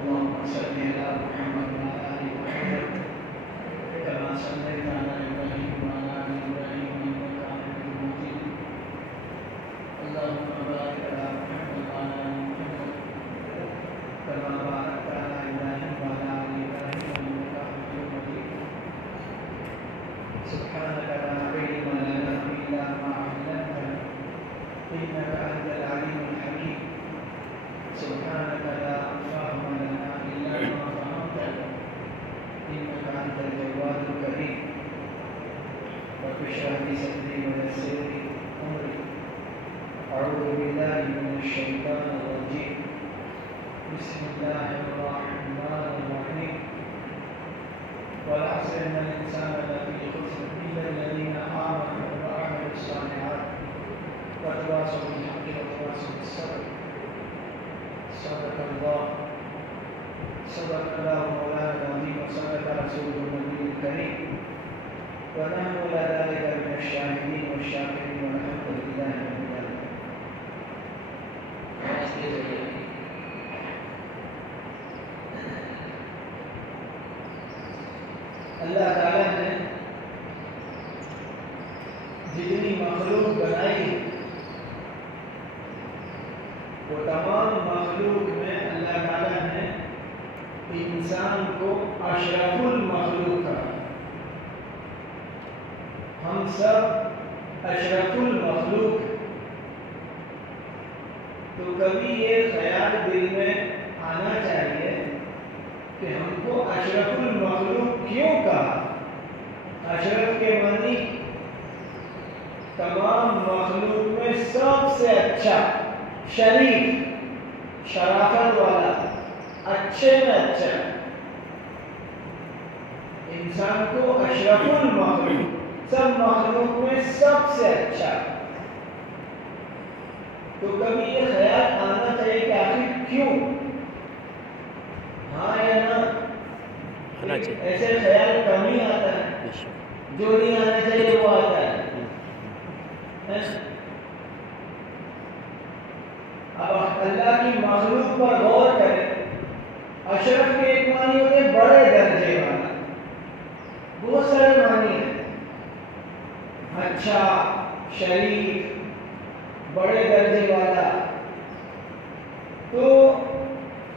اللهم صل على محمد وعلى آل محمد كما صليت على إبراهيم وعلى آل إبراهيم إنك حميد مجيد اللهم بارك على محمد وعلى آل محمد كما باركت على إبراهيم وعلى آل إبراهيم إنك حميد مجيد سبحانك لا علم لنا إلا ما علمتنا إنك أنت العليم الحكيم سبحانك لا فهم لنا إلا ما فهمتنا إنك أنت الجواد الكريم رب اشرح لي صدري ويسر لي أمري أعوذ بالله من الشيطان الرجيم بسم الله الرحمن الرحيم والعصر إن الإنسان لفي خسر إلا الذين آمنوا وعملوا الصالحات وتواصوا بالحق وتواصوا بالصبر صدق الله مولانا العظيم وصدق رسوله النبي الكريم ونحن على ذلك من الشاهدين والشاكرين والحمد لله رب العالمين. اللہ تعالیٰ نے جتنی مخلوق بنائی وہ تمام مخلوق میں اللہ تعالیٰ نے انسان کو اشرف المخلوق کہا. ہم سب اشرف المخلوق. تو کبھی یہ خیال دل میں آنا چاہیے کہ ہم کو اشرف المخلوق کیوں کہا. اشرف کے معنی تمام مخلوق میں سب سے اچھا، شریف، شرافت والا، اچھے میں اچھا. انسان کو اشرف المخلوق، سب مخلوق میں سب سے اچھا. تو کبھی یہ خیال آنا چاہیے کہ آخر کیوں؟ ہاں یا نہ؟ ایسے خیال کم ہی آتا ہے، جو نہیں آنا چاہیے وہ آتا ہے. اب اللہ کی مخلوق پر غور کریں. اشرف کے ایک معنی ہوتے ہیں بڑے درجے والا، بہت سارے معنی ہیں. اچھا، شریف، بڑے درجے والا. تو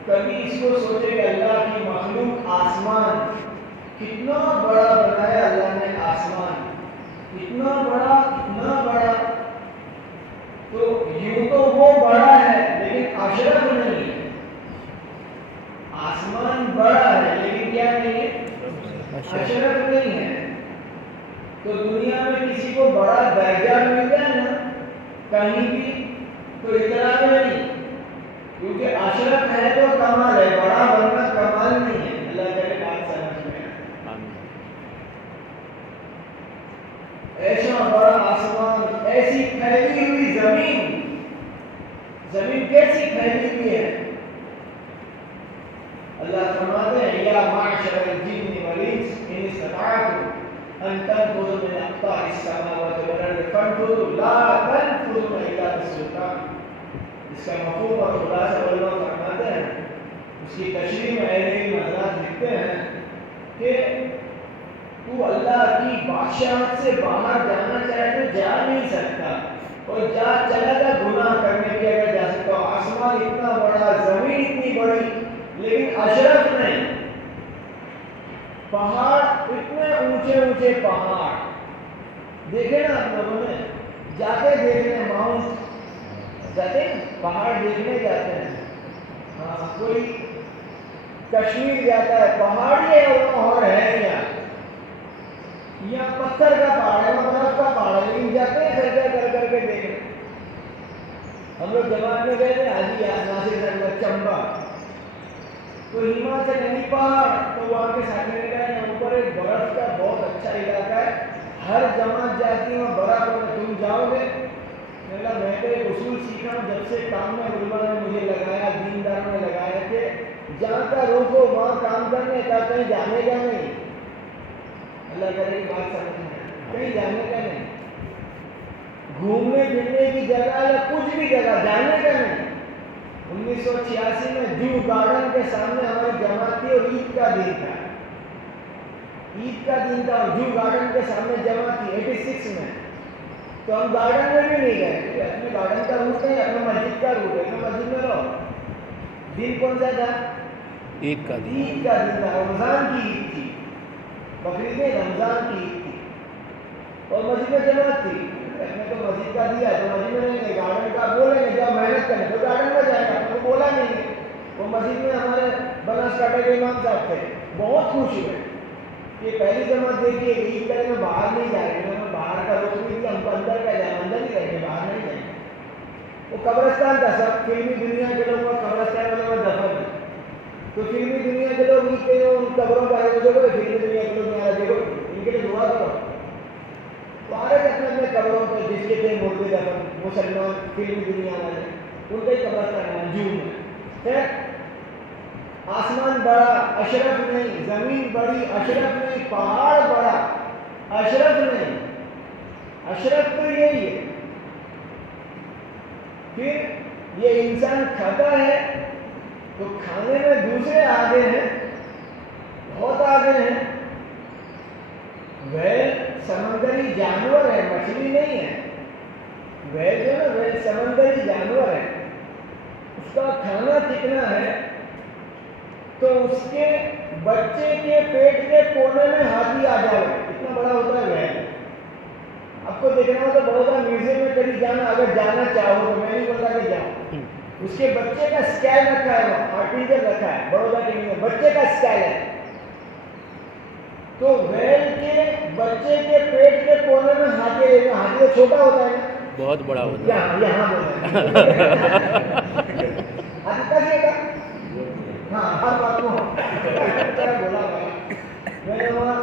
کبھی اس کو سوچے کہ اللہ کی مخلوق آسمان کتنا بڑا بنایا اللہ نے. آسمان اتنا بڑا، اتنا بڑا. تو یوں تو وہ بڑا ہے لیکن اشرف نہیں ہے. آسمان بڑا ہے لیکن کیا نہیں ہے؟ اشرف نہیں ہے. تو دنیا میں کسی کو بڑا درجہ ملتا ہے نا کہیں بھی تو اتنا نہیں، کیونکہ اشرف ہے تو کمال ہے، بڑا بننا کمال نہیں ہے. اللہ کرے بات سمجھ میں. ایسا بڑا آسمان، ایسی پھیلی ہوئی زمین. زمین کیسی پھیلی ہوئی ہے؟ اللہ فرماتے ہیں یا معشر الجن والانس ان استطعتم ان تنفذوا من اقطار السماوات والارض فانفذوا لا تنفذون الا بسلطان. اس کا مفہوم اور خلاصہ علماء فرماتے ہیں. اس کی تشریح میں اہل علم حضرات لکھتے ہیں کہ تو اللہ کی بادشاہت سے باہر جانا چاہے تو جا نہیں سکتا، اور چلا جا گناہ کرنے کے اگر جا سکتا ہو. آسمان اتنا بڑا، زمین اتنی بڑی، لیکن اشرف نہیں. پہاڑ اتنے اونچے اونچے پہاڑ دیکھے نا آپ لوگوں نے، جاتے دیکھنے ماؤنٹ جاتے ہیں، پہاڑ دیکھنے جاتے ہیں. ہاں، کوئی کشمیر جاتا ہے، پہاڑ ہی ہے اور ہے یا پتھر کا پہاڑ ہے، برف کا پہاڑ ہے، لیکن جاتے ہیں خرچہ کر کر کے دیکھیں. ہم لوگ جماعت میں گئے تھے حاجی ناصر صاحب چمبا، تو ہماچل نہیں پہاڑ، تو وہاں کے ساتھی نے کہا یہاں اوپر ایک برف کا بہت اچھا علاقہ ہے، ہر جماعت جاتی ہے وہاں برف ہوگا، تم جاؤ گے؟ میں تو ایک اصول سیکھا ہوں جب سے کام میں علماء نے مجھے لگایا، دیندار نے لگایا کہ جہاں کا روح ہو وہاں کام کرنے کا، کہیں جانے کا نہیں. اللہ کرے کی بات سمجھ میں، کہیں جانے کا نہیں. گھومنے پھرنے کی جگہ یا کچھ بھی جگہ جانے کا نہیں. 1986 میں جو گارڈن کے سامنے ہماری جماعت تھی اور عید کا دن تھا، عید کا دن تھا اور جو گارڈن کے سامنے جمع تھی 86 میں. تو ہم گارڈن میں بھی نہیں گئے، اپنے گارڈن کا روٹ نہیں، اپنے مسجد کا روٹ ہے، اپنے مسجد میں رہو. دن کون سا تھا؟ عید کا دن. عید کا دن تھا، رمضان کی عید تھی، بقرعید رمضان کی عید تھی اور مسجد میں جماعت تھی. اپنے تو مسجد کا دیا تو مسجد میں نہیں گئے، گارڈن کا بولیں گے جب محنت کریں تو گارڈن میں جائیں گے، اپنے کو بولا نہیں ہے. وہ مسجد میں ہمارے بناسکانٹا کے امام صاحب تھے، بہت خوش ہوئے کہ پہلی جماعت دیکھیے عید کریں میں باہر نہیں جائیں گے. ہمیں باہر کا روک نہیں دیا، ہم کو اندر کا جائیں، اندر ہی رہیں گے، باہر نہیں جائیں گے. وہ قبرستان تھا، سب فلمی دنیا کے لوگ قبرستان والوں میں دفن ہے. تو فلمی دنیا کے لوگ عید کے ان قبروں کا دیکھو، فلمی دنیا کے لوگ یہاں دیکھو، ان کے لیے دعا کرو. تو آ رہے اپنے اپنے قبروں کو، جس کے تھے مردے دفن مسلمان فلمی دنیا والے، ان کا ہی قبرستان ہے جون میں. خیر، آسمان بڑا اشرف نہیں، زمین بڑی اشرف نہیں، پہاڑ بڑا اشرف نہیں، اشرف تو یہی ہے. پھر یہ انسان کھاتا ہے تو کھانے میں دوسرے آگے ہیں، بہت آگے ہیں. ویل سمندری جانور ہے، مچھلی نہیں ہے. ویل جو ہے ویل سمندری جانور ہے، اس کا کھانا کتنا ہے تو اس کے بچے کے پیٹ کے کونے میں ہاتھی آ جائے، اتنا بڑا ہوتا ہے ویل. آپ کو دیکھنا ہو تو بڑودا میوزیم میں کبھی جانا، اگر جانا چاہو تو میں نہیں بولتا کہ جاؤ. اس کے بچے کا اسکیل رکھا ہے، وہ آرٹیفیشل رکھا ہے بڑودا کے میوزیم، بچے کا اسکیل ہے. تو ویل کے بچے کے پیٹ کے کونے میں ہاتھی رہے گا. ہاتھی تو چھوٹا ہوتا ہے نا، بہت بڑا ہوتا ہے. یہاں بولا ہاتھی کیسے گا؟ ہاں، ہر بات کو بولا گیا. میں نے وہاں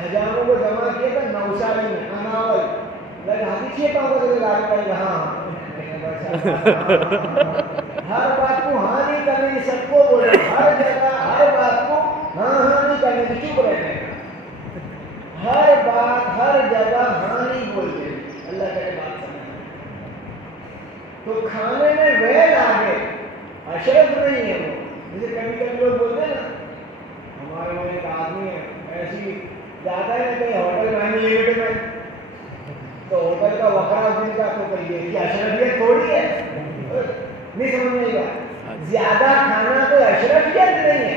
ہزاروں کو جمع کیا تھا نوشاری میں، اناول لگا ہاتھی چیتا ہوگا تو لاگے گا. ہاں، ہر بات کو ہاں نہیں کرنے کی، سب کو بولے، ہر جگہ ہر بات کو ہاں ہاں نہیں کرنے کی، چپ رہنے کا. ہر بات ہر جگہ ہاں نہیں بولتے. اللہ کرے بات سمجھ. تو کھانے میں ویل آگے، اشرف نہیں ہے وہ. جیسے کبھی کبھی لوگ بولتے ہیں نا، ہمارے وہاں ایک آدمی ہے ایسی جاتا ہے نا کہیں ہوٹل میں لمیٹڈ میں، تو ہوٹل کا وقار دن کا تو کہیے کہ اشرفیت تھوڑی ہے. نہیں سمجھ میں گا، زیادہ کھانا تو اشرفیت نہیں ہے.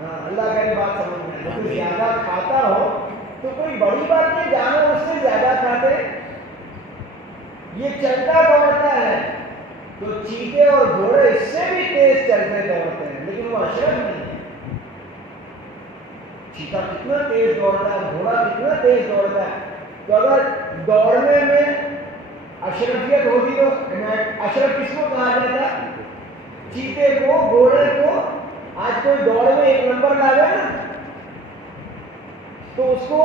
ہاں، اللہ کرے بات سمجھ میں. تو زیادہ کھاتا ہو تو کوئی بڑی بات نہیں، جانور اس سے زیادہ کھاتے. یہ چلتا دوڑتا ہے تو چیتے اور گھوڑے اس سے بھی تیز چلتے دوڑتے ہیں، لیکن وہ اشرف نہیں ہے. چیتا کتنا تیز دوڑتا ہے، گھوڑا کتنا تیز دوڑتا ہے. تو اگر دوڑنے میں اشرفیت ہوگی تو اشرف کس کو کہا جاتا؟ چیتے کو، گھوڑے کو. آج کوئی دوڑ میں 1 نمبر لاوے نا تو اس کو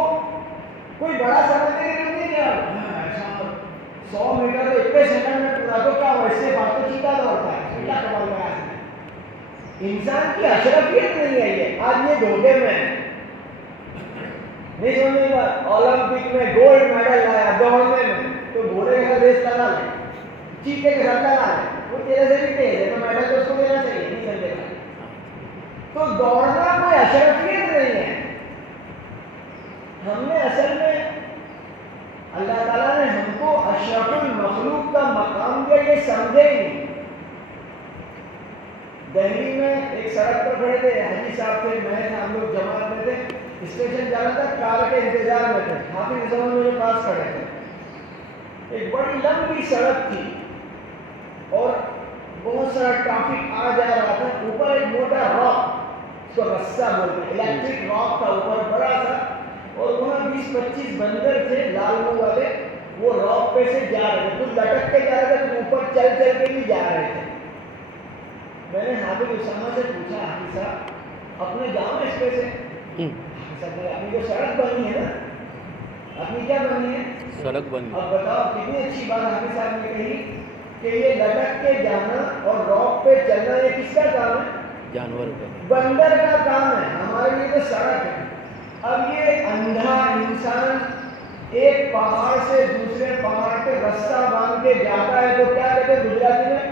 کوئی بڑا سمجھنے کے لیے نہیں کیا 100 میٹر 21 سیکنڈ میں پورا، تو کیا ویسے بات تو چیتا دوڑتا ہے، کیا کمال کا ہے. انسان کی اشرفیت نہیں ہے یہ. آج یہ دھوکے میں ہے، نہیں سمجھے گا. اولمپک میں گولڈ میڈل لایا دوڑنے میں، تو گھوڑے کے ساتھ ریس لگا لے، چیتے کے ساتھ لگا لے، وہ تیرے سے بھی تیز ہے تو میڈل تو اس کو دینا چاہیے. نہیں سمجھے گا. تو دوڑنا کوئی اشرفیت نہیں ہے. ہم نے اصل میں اللہ تعالیٰ نے ہم کو اشرف المخلوق کا مقام دیا، یہ سمجھے ہی نہیں. دہلی میں ایک سڑک پر کھڑے تھے، حاجی صاحب تھے، میں ہم لوگ جماعت میں تھے، اسٹیشن جانا تھا، کار کے انتظار میں تھے. حافظ زمان میرے پاس کھڑے تھے. ایک بڑی لمبی سڑک تھی اور بہت سارا ٹریفک آ جا رہا تھا. اوپر ایک موٹا راک، اس کو رسا بولتے ہیں، الیکٹرک راک تھا اوپر بڑا سا، اور وہاں 20-25 بندر تھے لال منہ والے. وہ راک پہ سے جا رہے تھے، کچھ لٹک کے جا رہے تھے، کچھ اوپر چل چل کے بھی جا رہے تھے. میں نے حافظ اسامہ سے پوچھا، حافظ صاحب اپنے جاؤ اس پہ سے. اپنی جو سڑک بنی ہے نا، اپنی کیا بنی ہے؟ سڑک بنی. اب بتاؤ کتنی اچھی بات حافظ صاحب نے کہی کہ یہ لٹک کے جانا اور راک پہ چلنا یہ کس کا کام ہے؟ جانور کا، بندر کا کام ہے. ہمارے لیے تو سڑک ہے. اب یہ اندھا انسان پہاڑ سے دوسرے پہاڑ پہ رسہ باندھ کے جاتا ہے تو کیا کہتے ہیں گجراتی میں؟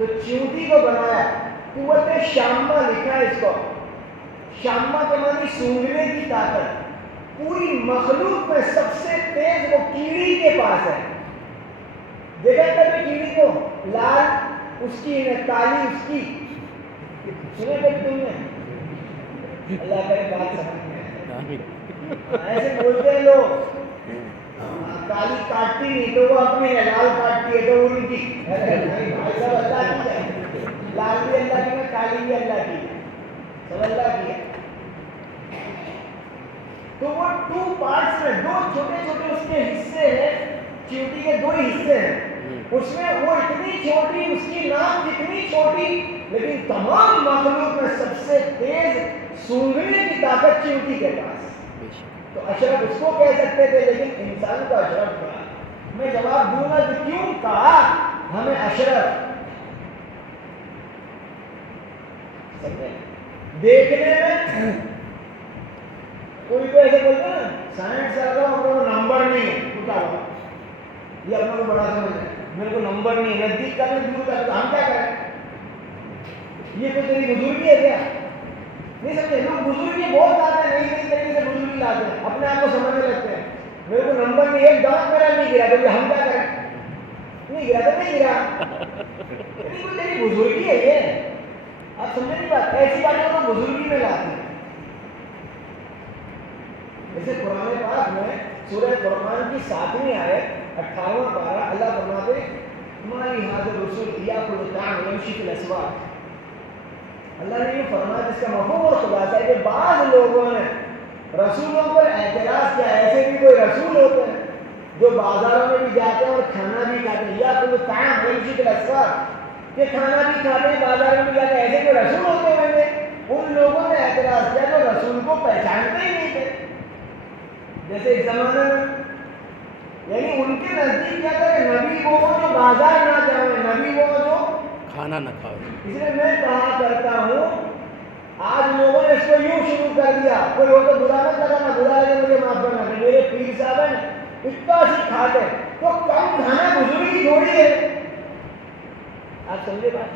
تو چیونٹی کو بنایا. قوت شامہ لکھا ہے اس کو. شامہ کے معنی سونگھنے کی طاقت. پوری مخلوق میں سب سے تیز وہ کیڑی کے پاس ہے. دیکھا کبھی کیڑی کو؟ لال اس کی ہے، کالی اس کی. سنے کبھی تم نے؟ اللہ کرے بات سمجھ میں. ایسے بولتے ہیں لوگ کالی کاٹتی نہیں تو وہ اپنی ہے، لال کاٹتی ہے تو ان کی. بھائی صاحب اللہ کی ہے، لال بھی اللہ کی ہے، کالی بھی اللہ کی ہے، سب اللہ کی ہے. تو وہ 2 پارٹس میں 2 چھوٹے چھوٹے اس کے حصے ہیں. چیونٹی کے 2 حصے ہیں. اس میں وہ اتنی چھوٹی، اس کی ناک جتنی چھوٹی، لیکن تمام مخلوق میں سب سے تیز سونگھنے کی طاقت چیونٹی کے پاس. تو اشرف اس کو کہہ سکتے تھے، لیکن انسان کا اشرف کہا. میں جواب دوں گا کہ کیوں کہا ہمیں اشرف. دیکھنے میں کوئی تو ایسے بولتے ہیں نا، سائنس کا ہم کو نمبر نہیں ہے، کیا ہوا یہ اپنا کو بڑا سمجھ ہے، میرے کو نمبر نہیں ہے، نزدیک کا نہیں دور کا، تو ہم کیا کریں؟ یہ تو تیری بزرگی ہے کیا؟ نہیں سمجھے؟ لوگ بزرگی بہت لاتے ہیں، نئی نئی طریقے سے بزرگی لاتے ہیں، اپنے آپ کو سمجھنے لگتے ہیں. میرے کو نمبر نہیں، ایک دانت میرا نہیں گرا تو ہم کیا کریں؟ نہیں گرا تو نہیں گرا. تیری بزرگی ہے یہ. آپ سمجھے نہیں بات؟ ایسی باتوں کو بزرگی میں لاتے ہیں. جیسے قرآن پاک میں سورہ فرقان کی 7ویں آیت 18واں پارہ اللہ فرماتے ہماری حاضر رسول یاکل الطعام ویمشی فی الاسواق. اللہ نے یہ فرمایا جس کا مفہوم اور خلاصہ ہے کہ بعض لوگوں نے رسولوں پر اعتراض کیا. ایسے بھی کوئی رسول ہوتے ہیں جو بازاروں میں بھی جاتے ہیں اور کھانا بھی کھاتے ہیں. یاکل الطعام ویمشی فی الاسواق کہ کھانا بھی کھاتے ہیں بازار میں بھی جاتے ہیں. ایسے کوئی رسول ہوتے ہوئے تھے. ان لوگوں نے اعتراض کیا جو رسول کو پہچانتے ہی نہیں تھے. جیسے اس زمانے میں یعنی ان کے نزدیک کیا تھا کہ نبی وہ جو بازار نہ جائیں، نبی وہ جو کھانا نہ کھاؤ. اس لیے میں کہا کرتا ہوں آج لوگوں نے اس کو یوں شروع کر دیا. کوئی ہو تو برا مت لگانا، برا لگے مجھے معاف کرنا. میرے پیر صاحب ہیں اتنا سی کھاتے تو کم کھانا بزرگی تھوڑی ہے. آپ سمجھے بات؟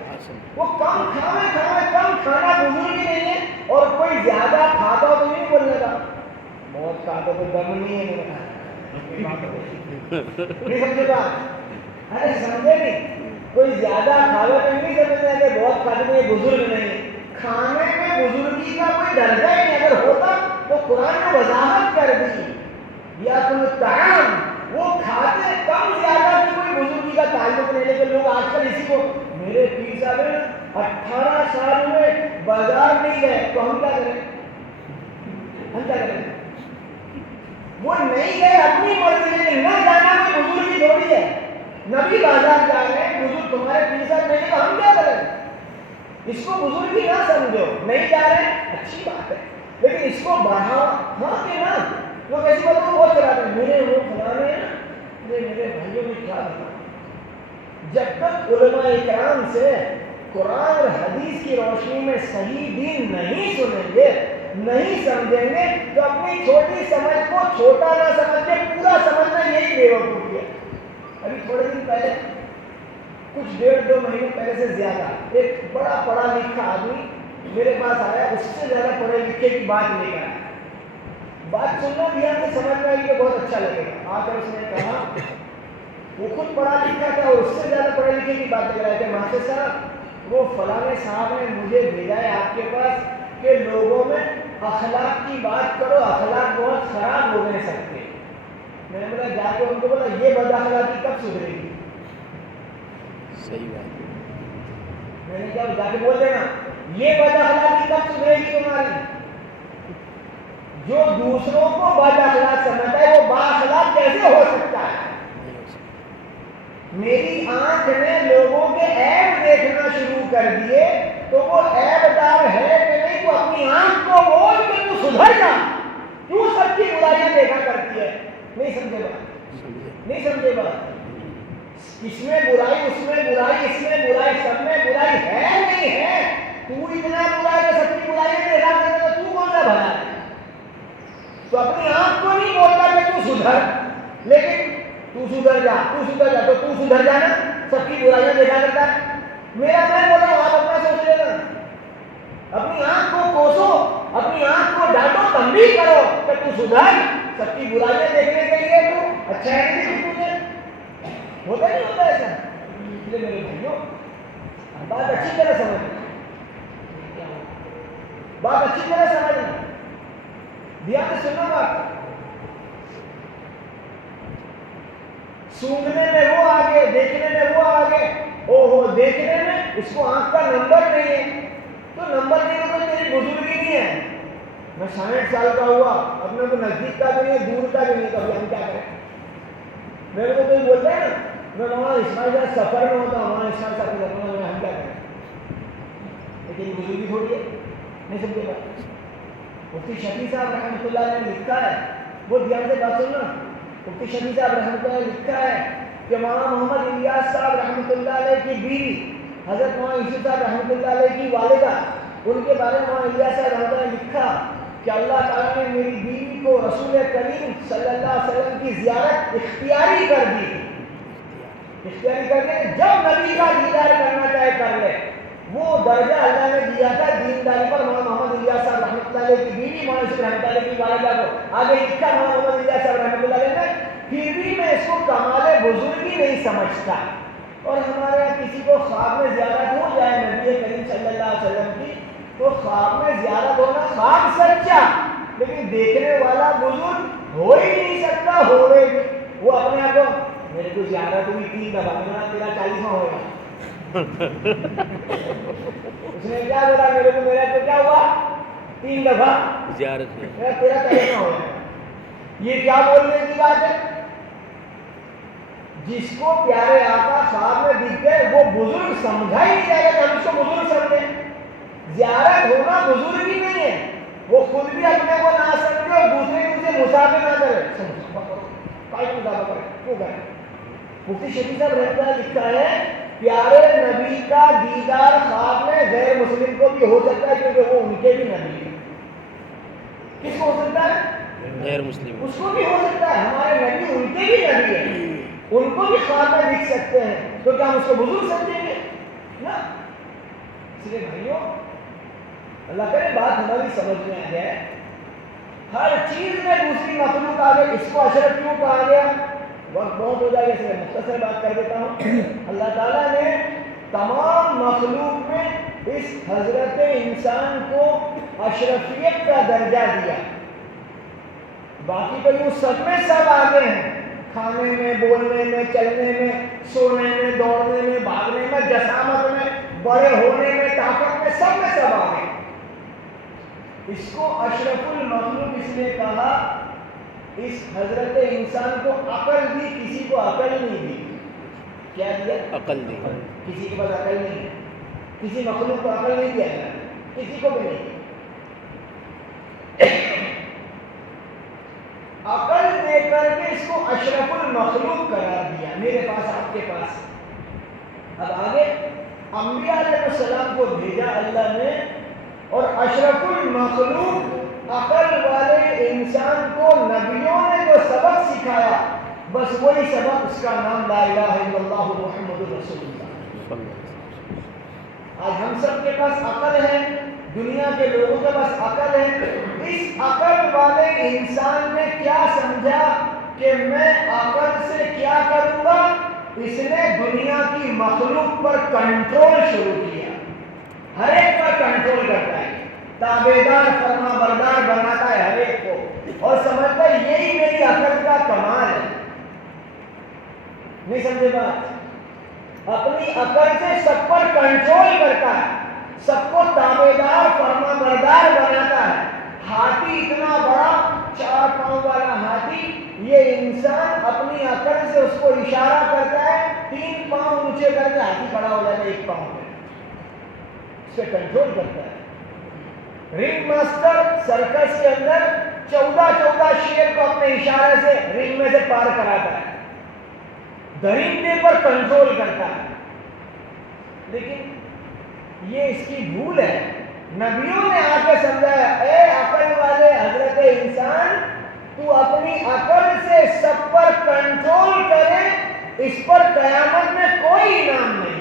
وہ کم کھاوے کم کھانا بزرگی نہیں ہے. اور کوئی زیادہ کھاتا ہو تو یہ نہیں بولنے کا بہت کھاتا تو دم نہیں ہے. نہیں سمجھے بات؟ ارے سمجھے نہیں. کوئی زیادہ کھاوے تو نہیں سمجھنا کہ بہت کھاتے میں بزرگ نہیں. کھانے میں بزرگی کا کوئی درجہ ہی نہیں. اگر ہوتا تو قرآن نے وضاحت کر دی. یاکل الطعام وہ کھاتے کم زیادہ کی کوئی بزرگی کا تعلق نہیں. لیکن لوگ آج کل اسی کو میرے پیر صاحب 18 سال میں بازار نہیں گئے تو ہم کیا کریں؟ ہم کیا کریں؟ وہ نہیں گئے اپنی مرضی، لیکن نہ جانا کوئی بزرگی تھوڑی ہے. نبی بازار جا رہے ہیں، بزرگ تمہارے پیر صاحب نہیں تو ہم کیا کریں؟ اس کو بزرگی نہ سمجھو. نہیں جا رہے ہیں اچھی بات ہے، لیکن اس کو بڑھاؤ. ہاں کہ نہ لوگ ایسی باتوں کو بہت چلاتے ہیں. میرے وہ فلانے ہیں میرے بھائیوں میں کیا بتا. جب تک علماء اکرام سے قرآن اور حدیث کی روشنی میں صحیح دین نہیں سنیں گے، نہیں سمجھیں گے، تو اپنی چھوٹی سمجھ کو چھوٹا نہ سمجھ کے پورا سمجھنا یہی بیوقوفی ہے. ابھی تھوڑے دن پہلے کچھ 1.5-2 مہینے پہلے سے زیادہ ایک بڑا پڑھا لکھا آدمی میرے پاس آیا. اس سے زیادہ پڑھے لکھے کی بات لے کر آیا. بات سننا دھیان سے سمجھ میں آئی تو بہت اچھا لگے گا. آ کر اس نے کہا وہ خود پڑھا لکھا تھا اور اس سے زیادہ پڑھے لکھے کی بات کر رہے تھے. ماسٹر صاحب وہ فلانے صاحب نے مجھے بھیجا ہے آپ کے پاس کہ لوگوں میں اخلاق کی بات کرو، اخلاق بہت خراب ہو گئے سکتے. میں نے بولا جا کے ان کو بولا یہ بد اخلاقی کب سدھرے گی؟ صحیح بات. میں نے کیا جا کے بول دینا یہ بد اخلاقی کب سدھرے گی تمہاری؟ جو دوسروں کو بد اخلاق سمجھتا ہے وہ با اخلاق کیسے ہو سکتا ہے؟ میری آنکھ نے لوگوں کے عیب دیکھنا شروع کر دیے تو وہ عیب دار ہے کہ نہیں؟ تو اپنی آنکھ کو بول کہ تو سدھر جا. کیوں سب کی برائیاں دیکھا کرتی ہے؟ نہیں سمجھے بات؟ نہیں سمجھے بات؟ اس میں برائی، اس میں برائی، اس میں برائی، سب میں برائی ہے نہیں ہے؟ تو اتنا برا ہے کہ سب کی برائیاں دیکھا کرتا تو کون سا بھلا ہے؟ تو اپنی آنکھ کو نہیں بولتا کہ تو سدھر، لیکن تو سدھر جا تو سدھر جا. تو تو سدھر جانا سب کی برائیاں دیکھا کرتا ہے. میرا میں بول رہا ہوں آپ اپنا سوچ لینا. اپنی آنکھ کو کوسو, اپنی آنکھ کو ڈانٹو, تنبیہ کرو کہ تو سدھر. سب کی برائیاں دیکھنے کے لیے تو اچھا ہے نہیں تجھے ہوتا نہیں ہوتا ایسا. اس لیے میرے بھائیوں بات اچھی طرح سمجھنا, بات اچھی طرح سمجھنا, دھیان سے سننا بات. سونگنے میں وہ آگے, دیکھنے میں وہ آگے. او ہو دیکھنے میں اس کو آنکھ کا نمبر نہیں ہے, تو نمبر نہیں ہے تو تیری بزرگی نہیں ہے. میں 60 سال کا ہوا, اپنے کو نزدیک کا بھی نہیں, دور کا بھی نہیں, کبھی ہم کیا کریں. میرے کو کوئی بولتا ہے نا, میں وہاں اسماعیل صاحب سفر میں ہوتا ہوں, وہاں اسماعیل صاحب کو کرتا ہوں, ہم کیا کریں. لیکن بزرگی تھوڑی ہے, نہیں سمجھے بات. مفتی شفیع صاحب رحمۃ اللہ نے لکھا ہے, وہ دھیان سے بات سننا. مفتی شفیع صاحب رحمۃ اللہ نے لکھا ہے کہ مولانا محمد الیاس صاحب رحمۃ اللہ علیہ کی بیوی حضرت مولانا یوسف صاحب رحمۃ اللہ علیہ کی والدہ, ان کے بارے میں مولانا الیاس صاحب رحمۃ اللہ نے لکھا کہ اللہ تعالیٰ نے میری بیوی کو رسول کریم صلی اللہ علیہ وسلم کی زیارت اختیاری کر دی. اختیاری کر دے, جب نبی کا دیدار کرنا چاہے کر لے. وہ درجہ اللہ نے دیا تھا دینداری پر مولانا محمد الیاس صاحب رحمۃ اللہ علیہ کی بیوی مولانا یوسف رحمۃ اللہ کی والدہ کو. آگے لکھا مولانا محمد الیاس صاحب رحمۃ اللہ علیہ نے, پھر بھی میں اس کو کمال بزرگی نہیں سمجھتا. اور ہمارے یہاں کسی کو خواب میں زیارت ہو جائے نبی کریم صلی اللہ علیہ وسلم کی, تو خواب میں زیارت ہونا خواب سچا, لیکن دیکھنے والا بزرگ ہو ہی نہیں سکتا. ہو رہے بھی وہ اپنے آپ کو, میرے کو زیارت ہوئی 3 دفعہ, میرا 40واں ہوگا. اس نے کیا بولا, میرے کو میرا تو کیا ہوا 3 دفعہ زیارت ہے, میرا 40واں ہوگا. یہ کیا بولنے کی بات ہے. جس کو پیارے آقا خواب میں دکھ گئے وہ بزرگ سمجھا ہی نہیں جائے گا کہ ہم اس کو بزرگ سمجھیں. زیارت ہونا بزرگ ہی نہیں ہے. وہ خود بھی اپنے کو نہ سمجھے اور دوسرے کو اسے مسافر نہ کرے. کیوں کرے. مفتی شفیع صاحب رحمۃ اللہ لکھتا ہے پیارے نبی کا دیدار خواب میں غیر مسلم کو بھی ہو سکتا ہے, کیونکہ وہ ان کے بھی نبی ہیں. کس کو ہو سکتا ہے؟ غیر مسلم. اس کو بھی ہو سکتا ہے. ہمارے نبی ان کے بھی نبی ہیں, ان کو بھی خواب میں دکھ سکتے ہیں, تو کیا ہم اس کو بزرگ سمجھیں گے نا. اس لیے بھائیوں اللہ کرے بات ہماری سمجھ میں آ جائے. ہر چیز میں دوسری مخلوق آ گئی, اس کو اشرف کیوں کہا گیا. وقت بہت ہو جائے گا, اس لیے مختصر بات کر دیتا ہوں. اللہ تعالیٰ نے تمام مخلوق میں اس حضرت انسان کو اشرفیت کا درجہ دیا. باقی تو یوں سب میں سب آگے ہیں, کھانے میں, بولنے میں, چلنے میں, سونے میں, دوڑنے میں, بھاگنے میں, جسامت میں, بڑے ہونے میں, طاقت میں, سب میں سب آگے. اس کو اشرف المخلوق اس نے کہا. اس حضرت انسان کو عقل دی, کسی کو عقل نہیں دی. کیا دیا؟ عقل دی. کسی کے پاس عقل نہیں ہے, کسی مخلوق کو عقل نہیں دیا, کسی کو بھی نہیں. عقل دے کر کے اس کو اشرف المخلوق قرار دیا. میرے پاس, آپ کے پاس. اب آگے انبیاء علیہ السلام کو بھیجا اللہ نے, اور اشرف المخلوق عقل والے انسان کو نبیوں نے جو سبق سکھایا, بس وہی سبق, اس کا نام لا الہ الا اللہ محمد رسول اللہ. آج ہم سب کے پاس عقل ہے, دنیا کے لوگوں کے پاس عقل ہے. اس عقل والے انسان نے کیا سمجھا کہ میں عقل سے کیا کروں گا, اس نے دنیا کی مخلوق پر کنٹرول شروع کیا. ہر ایک پر کنٹرول کرتا ہے, تابعدار فرما بردار بناتا ہے ہر ایک کو, اور سمجھتا ہے یہی میری عقل کا کمال ہے. نہیں سمجھے بات. اپنی عقل سے سب پر کنٹرول کرتا ہے, سب کو تابعدار فرما بردار بناتا ہے. ہاتھی اتنا بڑا 4 پاؤں والا ہاتھی, یہ انسان اپنی عقل سے اس کو اشارہ کرتا ہے, 3 پاؤں اونچے کر کے ہاتھی کھڑا ہو جاتا ہے 1 پاؤں پہ. اس پہ کنٹرول کرتا ہے. رنگ ماسٹر سرکس کے اندر 14 شیر کو اپنے اشارے سے رنگ میں سے پار کراتا ہے, درندے پر کنٹرول کرتا ہے. لیکن یہ اس کی بھول ہے. نبیوں نے آ کے سمجھایا, اے عقل والے حضرت انسان, تو اپنی عقل سے سب پر کنٹرول کرے, اس پر قیامت میں کوئی انعام نہیں.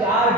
4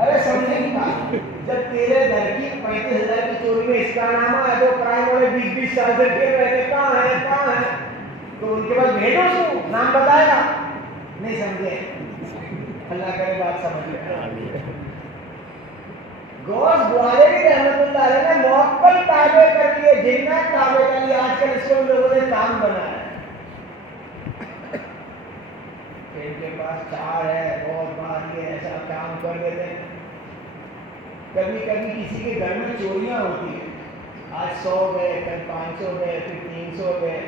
ارے سمجھے نہیں بات؟ جب تیرے گھر کی 35,000 کی چوری میں اس کا نام ہے تو کرائم والے 20 سال سے پھر رہتے کہاں ہے تو ان کے بعد بھیجو اس کو نام بتائے گا نہیں سمجھے اللہ کرے بات سمجھ لے آمین غوث گوالری رحمت اللہ علیہ نے موکل تابع کر لیے جنات تابع کر لیے آج کل اس کو لوگوں نے کام بنایا ان کے پاس چار ہے بہت بار یہ ایسا کام کر دیتے ہیں کبھی کسی کے گھر میں چوریاں ہوتی ہیں آج 100 گئے کل 500 گئے پھر 300 گئے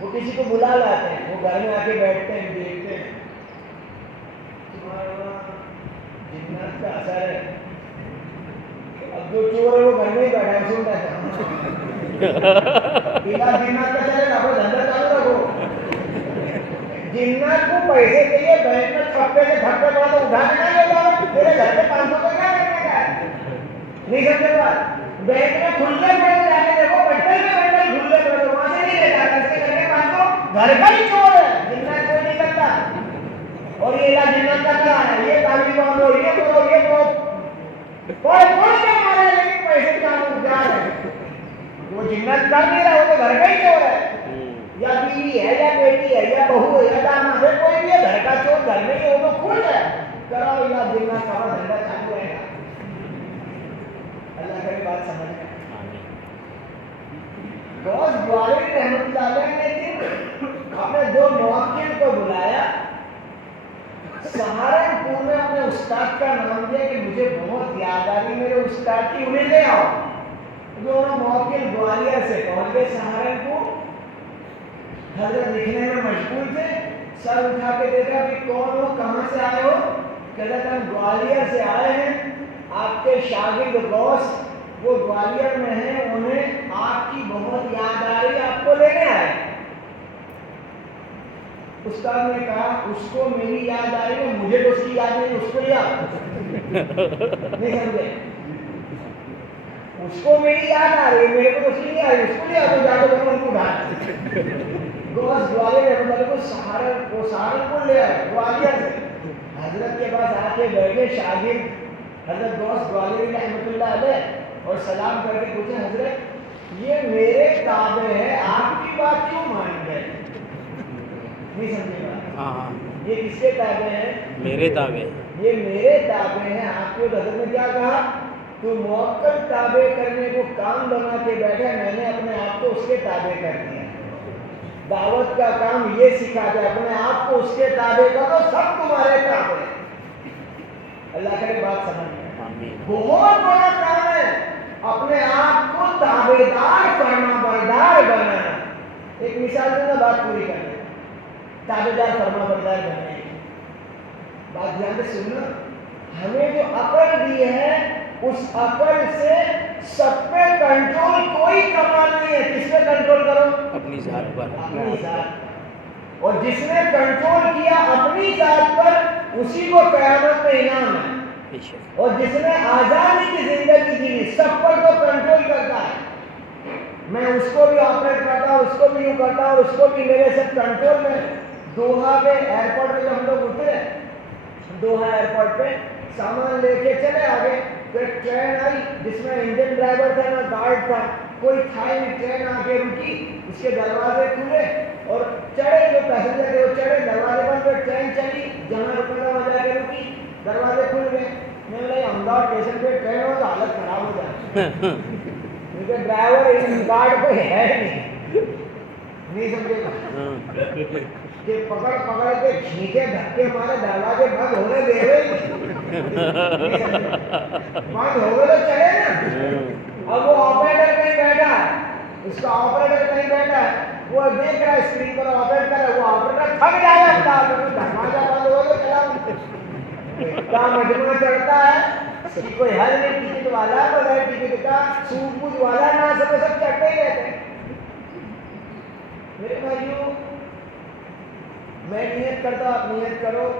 وہ کسی کو بلا لاتے ہیں وہ گھر میں آ کے بیٹھتے ہیں دیکھتے ہیں تمہارا جنات کا اثر ہے اب جو چور ہے وہ گھر میں ہی بیٹھا ہے سنتا ہے پیلا جنات کا چلے گا دھندا چالو رکھو جنات کو پیسے چاہیے بینک میں چھپے کے دھکے پڑا تو اٹھا کے نہ لے جاؤ تیرے گھر پہ 500 کا کیا کرنے کا ہے نہیں سمجھے بات بینک میں کھلے پیسے جا کے دیکھو بٹل میں بٹل کھلے پیسے وہاں سے نہیں لے جاتا اس کے گھر کے 500 گھر کا ہی چور ہے جنات کوئی نہیں کرتا اور یہ علاج جنات کا کیا ہے یہ تعلیم باندھو یہ کرو کوئی نہیں مارے لیکن پیسے جا رہے وہ جنات کر نہیں رہا وہ تو گھر کا ہی چور ہے یا بیوی ہے یا بیٹی ہے یا بہو ہے یا داماد ہے کوئی بھی ہے گھر کا چور گھر میں ہی وہ تو کھل ہے کراؤ علاج جنات کا دھندا چالو رہے گا اللہ کرے بات سمجھ میں غوث گوالری رحمت اللہ علیہ نے ایک اپنے 2 موکل کو بلایا سہارنپور میں اپنے استاد کا نام دیا کہ مجھے بہت یاد آ رہی میرے استاد کی انہیں لے آؤ دونوں موکل گوالیار سے پہنچ گئے سہارنپور حضرت لکھنے میں مشغول تھے سر اٹھا کے دیکھا کہ کون ہو کہاں سے آئے ہو کہتا ہم گوالیار سے آئے ہیں آپ کے شاگرد غوث وہ گوالیار میں ہیں انہیں آپ کی بہت یاد آ رہی آپ کو لینے آئے استاد نے کہا اس کو میری یاد آ رہی ہے مجھے تو اس کی یاد نہیں اس کو یاد نہیں سمجھے اس کو میری یاد آ رہی ہے میرے کو تو اس کی نہیں آ رہی اس کو نہیں آ رہی ان کو اٹھا غوث گوالیار رحمۃ اللہ کو سہارنپور لے آئے گوالیار سے حضرت کے پاس آ کے بیٹھے شاگرد حضرت غوث گوالیاری رحمۃ اللہ علیہ اور سلام کر کے پوچھے حضرت یہ میرے تابع ہے آپ کی بات کیوں مان گئے نہیں سمجھے گا ہاں یہ کس کے تابع ہیں میرے تابع یہ میرے تابع ہیں آپ کو حضرت نے کیا کہا تو موکل تابع کرنے کو کام بنا کے بیٹھا میں نے اپنے آپ کو اس کے تابع کر دیا دعوت کا کام یہ سکھاتا ہے اپنے آپ کو اس کے تابع کرو سب تمہارے تابع اللہ کرے بات سمجھ میں بہت بڑا کام ہے اپنے آپ کو تابع دار فرما بردار بنانا ایک مثال دوں گا بات پوری کرنے تابع دار فرما بردار بننے کی بات دھیان سے سننا ہمیں جو عقل دی ہے اس عقل سے سب پہ کنٹرول کوئی کمال نہیں ہے کس پہ کنٹرول کرو اپنی ذات پر اپنی ذات اور جس نے کنٹرول کیا اپنی ذات پر اسی کو قیامت میں انعام ہے اور جس نے آزادی کی زندگی جی سب پر تو کنٹرول کرتا ہے میں اس کو بھی آپریٹ کرتا ہوں اس کو بھی یوں کرتا ہوں اس کو بھی میرے ساتھ کنٹرول میں دوحہ پہ ایئرپورٹ پہ جب ہم لوگ اترے دوحہ ایئرپورٹ پہ سامان لے کے چلے آگے تو ایک ٹرین آئی جس میں انجن ڈرائیور تھا نہ گارڈ تھا کوئی تھا ہی نہیں ٹرین آ کے رکی اس کے دروازے کھلے اور چڑھے جو پیسنجر تھے وہ چڑھے دروازے بند کر ٹرین چلی جہاں رکنا تھا وہاں جا کے رکی دروازے کھل گئے میں بولا احمدآباد اسٹیشن پہ ٹرین ہو تو حالت خراب ہو جائے کیونکہ ڈرائیور گارڈ کوئی ہے نہیں سمجھے گا کہ پکڑ کے کھینچے دھکے مارے دروازے بند ہونے دے رہے بند ہو گئے تو چلے نا اب وہ آپریٹر کہیں بیٹھا ہے اس کا آپریٹر کہیں بیٹھا ہے وہ دیکھ رہا ہے اسکرین پر آپریٹ کر رہا ہے وہ آپریٹر تھک جائے گا دروازہ بند ہو تو چلا اتنا مجموعہ چڑھتا ہے کہ کوئی حل نہیں ٹکٹ والا بغیر ٹکٹ کا سوٹ بوٹ والا نہ سب چڑھتے ہی رہتے ہیں میرے بھائیوں میں نیت کرتا آپ نیت کرو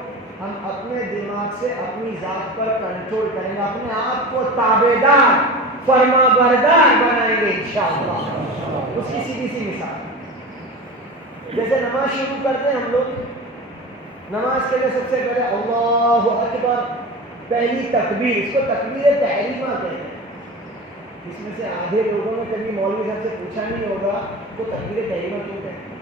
ہم اپنے دماغ سے اپنی ذات پر کنٹرول کریں گے اپنے آپ کو تابع دار فرما بردار بنائیں گے انشاءاللہ اس کی سیدھی سی مثال جیسے نماز شروع کرتے ہیں ہم لوگ نماز کے لیے سب سے پہلے اللہ اکبر پہلی تکبیر، اس کو تکبیر تحریمہ کہتے ہیں. اس میں سے آدھے لوگوں نے کبھی مولوی صاحب سے پوچھا نہیں ہوگا تو تکبیر تحریمہ کیوں کہتے ہیں.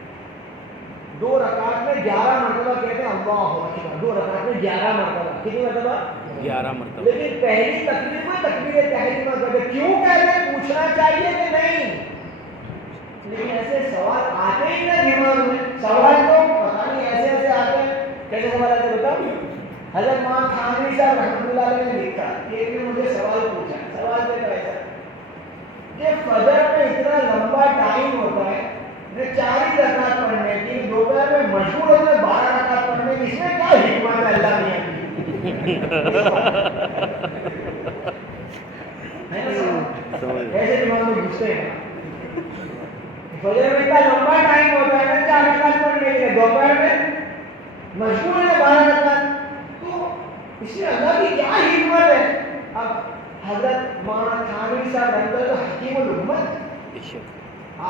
2 رکعت میں 11 مرتبہ کہتے ہیں اللہ اکبر. 2 رکعت میں 11 مرتبہ. کتنی مرتبہ؟ 11 مرتبہ. لیکن پہلی تکبیر میں تکبیر تحریمہ کہتے ہیں. کیوں کہتے ہیں؟ پوچھنا چاہیے کہ نہیں؟ لیکن ایسے سوال آتے ہی نا دماغ میں. سوال تو پتہ نہیں ایسے ایسے آتے ہیں. کیسے سوال آتے ہیں بتاؤ؟ حضرت مولانا تھانوی صاحب رحمۃ اللہ علیہ نے لکھا کہ ایک نے مجھے سوال پوچھا. سوال دیکھو ایسا کہ فجر میں اتنا لمبا ٹائم ہوتا ہے، 4 ہی رکعت پڑھنے کی، دوپہر میں مشغول ہوتا ہے 12 رکعت پڑھنے کی، اس میں کیا حکمت ہے اللہ میاں کی؟ ایسے دماغ میں گھستے ہیں. فجر میں اتنا لمبا ٹائم ہوتا ہے 4 رکعت پڑھنے کے لیے، دوپہر میں مشغول ہے 12 رکعت، تو اس میں اللہ کی کیا حکمت ہے؟ اب حضرت مولانا تھانوی صاحب رحمۃ اللہ حکیم الامت،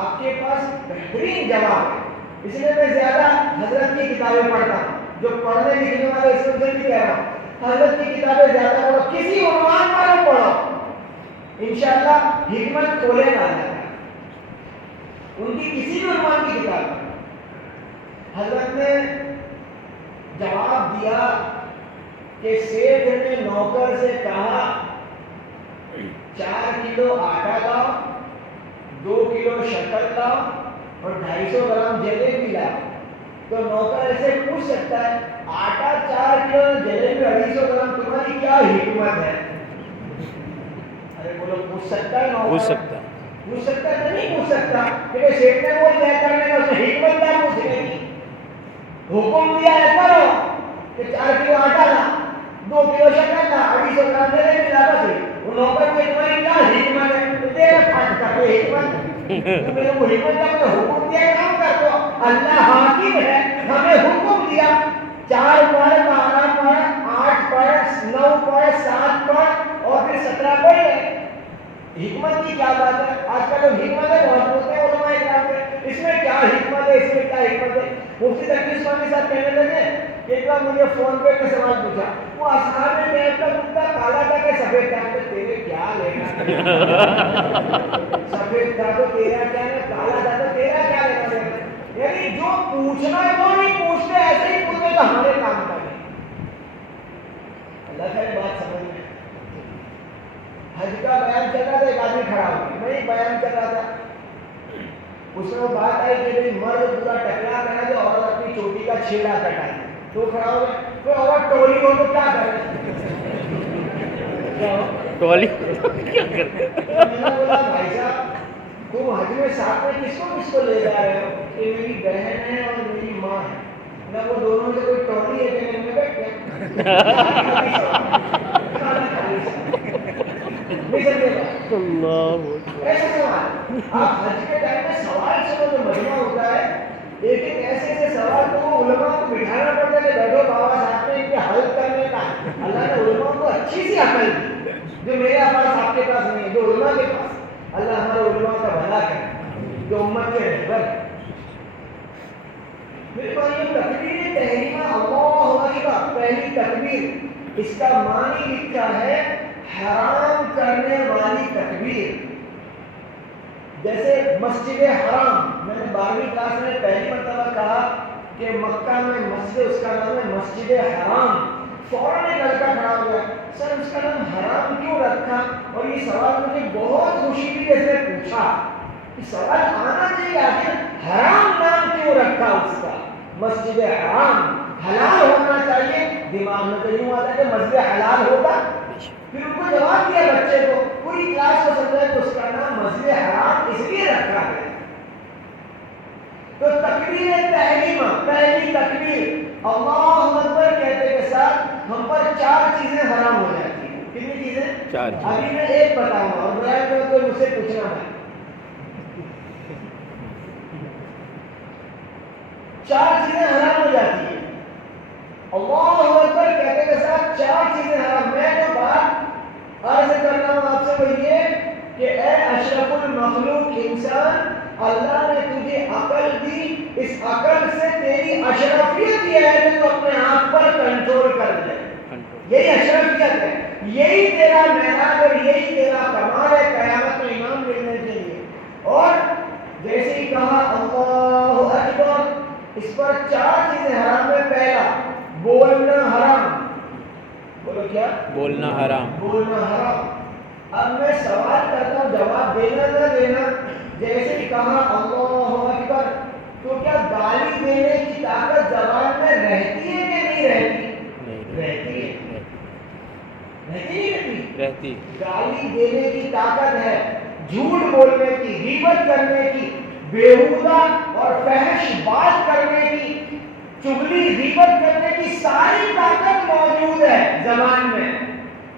آپ کے پاس بہترین جواب ہے. اس لیے میں زیادہ حضرت کی کتابیں پڑھتا ہوں. جو پڑھنے لکھنے والے اس سے نہیں کہہ رہا ہوں، حضرت کی کتابیں زیادہ پڑھو، کسی عنوان پر پڑھو، انشاءاللہ حکمت کھولے گا. ان کی کسی بھی عنوان کی کتاب حضرت نے جواب دیا کہ سیٹھ نے نوکر سے کہا 4 کلو آٹا لاؤ، 2 کلو شکر لاؤ اور 250 گرام جلیبی لاؤ. تو نوکر ایسے پوچھ سکتا ہے آٹا 4 کلو جلیبی 250 گرام، تمہاری کیا حکمت ہے؟ ارے بولو پوچھ سکتا ہے نوکر؟ پوچھ سکتا ہے؟ نہیں پوچھ سکتا، کیونکہ سیٹھ نے وہ طے کرنے کا اس نے حکمت کیا پوچھنے کی؟ حکم دیا ہے کرو کہ 4 کلو آٹا لا، 2 کلو شکر لا، 250 گرام جلیبی لا. بس وہ نوکر کو تمہاری کیا حکمت ہے؟ تیرا پھٹ کا کوئی حکمت تمہیں وہ حکمت کا کوئی حکم دیا کام کر دو. اللہ حاکم ہے، ہمیں حکم دیا 4 پڑھ، 12 پڑھ، 8 پڑھ، 9 پڑھ، 7 پڑھ اور پھر 17 پڑھ لے. حکمت کی کیا بات ہے؟ آج کل لوگ حکمت ہے بہت بولتے ہیں علماء کرام سے، اس میں کیا حکمت ہے، اس میں کیا حکمت ہے. مفتی تقی عثمانی صاحب کہنے لگے کہ ایک بار مجھے فون پہ ایک سوال پوچھا، وہ اصحاب کہف کا کتا کالا تھا کہ سفید تھا؟ کہ تیرے کیا لینا، سفید تھا تو تیرا کیا ہے، کالا تھا تو تیرا کیا لینا. یعنی جو پوچھنا ہے وہ نہیں پوچھتے، ایسے ہی پوچھتے تو ہمارے کام کا نہیں. اللہ خیر بات سمجھ میں. حج کا بیان چل رہا تھا، ایک آدمی کھڑا ہو گیا، میں ہی بیان کر رہا تھا. اس میں بات آئی کہ مرد پورا ٹکرا کرا دے اور اپنی چوٹی کا چھیڑا کٹا دے. تو کھڑا ہو گیا، کوئی عورت ٹولی ہو تو کیا کرے؟ ٹولی کیا کرے؟ میں نے بولا بھائی صاحب تم حج میں ساتھ میں کس کو لے جا رہے ہو؟ کہ میری بہن ہے اور میری ماں ہے. نہ وہ دونوں سے کوئی ٹولی ہے کہ نہیں؟ میں بیٹھ گیا. ایسے سوال آپ حج کے ٹائم میں سوال سے جو مجمع ہوتا ہے، ایک ایک ایسے ایسے سوال کو علماء کو بٹھانا پڑتا ہے کہ بیٹھو بابا صاحب نے ان کے حل کرنے کا. اللہ نے علماء کو اچھی سی عقل دی جو میرے پاس آپ کے پاس نہیں ہے، جو علماء کے پاس. اللہ ہمارے علماء کا بھلا کرے جو امت کے رہبر. میرے پاس یہ تکبیر تحریمہ اللہ اکبر پہلی تکبیر، اس کا معنی لکھا ہے حرام کرنے والی تکبیر. جیسے مسجد حرام، میں نے 12ویں کلاس میں پہلی مرتبہ کہا کہ مکہ میں مسجد اس کا نام ہے مسجد حرام. فوراً ایک لڑکا کھڑا ہو گیا، سر اس کا نام حرام کیوں رکھا؟ اور یہ سوال مجھے بہت خوشی ہوئی جیسے پوچھا. یہ سوال آنا چاہیے آخر حرام نام کیوں رکھا اس کا؟ مسجد حرام حلال ہونا چاہیے. دماغ میں تو یوں آتا ہے کہ مسجد حلال ہوگا. پھر ان کو جواب دیا بچے کو، پوری کلاس کو سمجھا کہ اس کا نام مسجد حرام اس لیے رکھا گیا. تو تکبیر تحریمہ پہلی تکبیر اللہ اکبر کہتے کے ساتھ ہم پر 4 چیزیں حرام ہو جاتی ہیں. کتنی چیزیں؟ 4. ابھی میں ایک بتاؤں گا اور برائے کرم کوئی مجھ سے پوچھنا ہے. 4 چیزیں حرام ہو جاتی ہیں. اللہ اکبر کہتے کے ساتھ 4 چیزیں حرام. میں جو بات عرض کر رہا ہوں آپ سے وہ یہ کہ اے اشرف المخلوق انسان، اللہ نے تجھے عقل دی، اس عقل سے تیری اشرفیت یہ ہے کہ تو اپنے آپ پر کنٹرول کر لے. یہی اشرفیت ہے، یہی تیرا معراج اور یہی تیرا کمال ہے قیامت میں امام ملنے کے لیے۔ اور جیسے ہی کہا اللہ اکبر، اس پر 4 چیزیں حرام ہے۔ پہلا، بولنا حرام۔ بولو کیا؟ بولنا حرام۔ بولنا حرام۔ اب میں سوال کرتا ہوں، جواب دینا نہ دینا۔ جیسے ہی کہا اللہ اکبر، تو کیا گالی دینے کی طاقت زبان میں رہتی ہے کہ نہیں رہتی؟ رہتی ہے۔ رہتی۔ گالی دینے کی طاقت ہے، جھوٹ بولنے کی، غیبت کرنے کی، بیہودہ اور فحش بات کرنے کی، چغلی غیبت کرنے کی ساری طاقت موجود ہے زبان میں۔